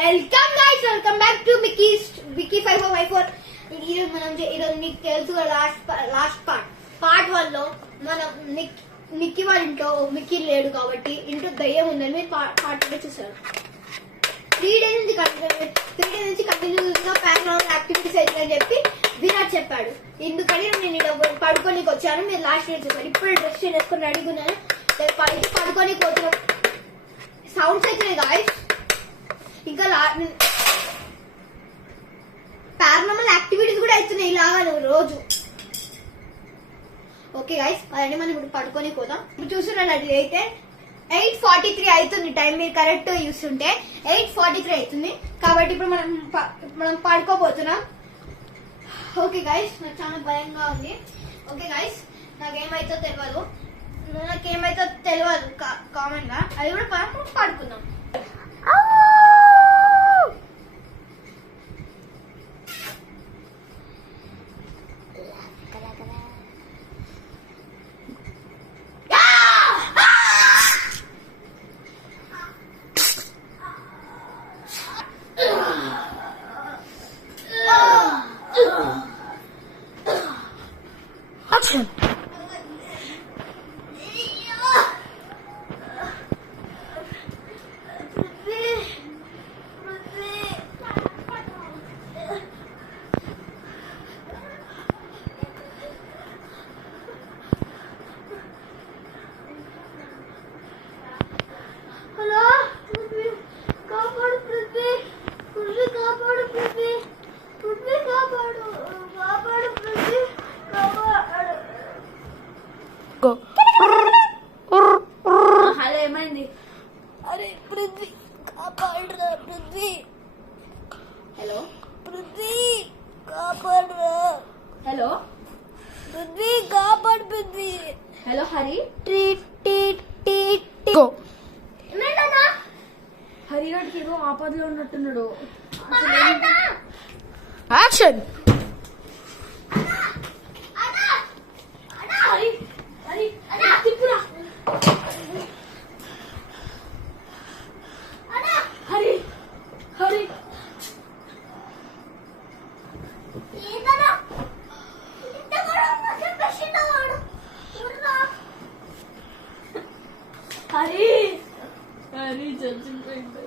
Welcome back to Vicky 5454. ఈరోజు మీకు తెలుసు లాస్ట్ పార్ట్ 1 లో మనం మిక్కీ వాళ్ళ ఇంట్లో మిక్కీ లేడు కాబట్టి ఇంట్లో దయ్యం ఉందని మీరు పార్ట్ 2 చూసారు. 3 days నుంచి కంటిన్యూస్ గా పారానార్మల్ యాక్టివిటీస్ అవుతాయని చెప్పి విరాట్ చెప్పాడు. ఎందుకని నేను ఇక్కడ పడుకోనికి వచ్చాను. మీరు లాస్ట్ డే చూసారు. ఇప్పుడు డ్రెస్ చేసుకుని అడుగున్నాను. పడుకోనికి పోతున్నాం. సౌండ్స్ అవుతున్నాయి గాయస్. ఇంకా పారానార్మల్ యాక్టివిటీస్ కూడా అవుతున్నాయి ఇలాగా రోజు. ఓకే గైస్, అవన్నీ మనం ఇప్పుడు పడుకొని పోదాం. ఇప్పుడు చూస్తున్నాను అది అయితే 8:43 అవుతుంది టైం. మీరు కరెక్ట్ చూస్తుంటే 8:43 అవుతుంది. కాబట్టి ఇప్పుడు మనం పడుకోబోతున్నాం. ఓకే గైస్, నాకు చాలా భయంగా ఉంది. ఓకే గైస్, నాకేమైతే తెలియదు కామన్ గా అది కూడా పడుకుందాం. హలో, ఏమైంది? అరే పృథ్వీ కాపాడరా పృథ్వీ. హలో పృథ్వీ కాపాడరా. హలో పృథ్వీ కాపాడు పృథ్వీ. హలో హరి. హరిగాడికి ఏదో ఆపదలో ఉన్నట్టున్నాడు. యాక్షన్. హరి చచ్చిపోయింది.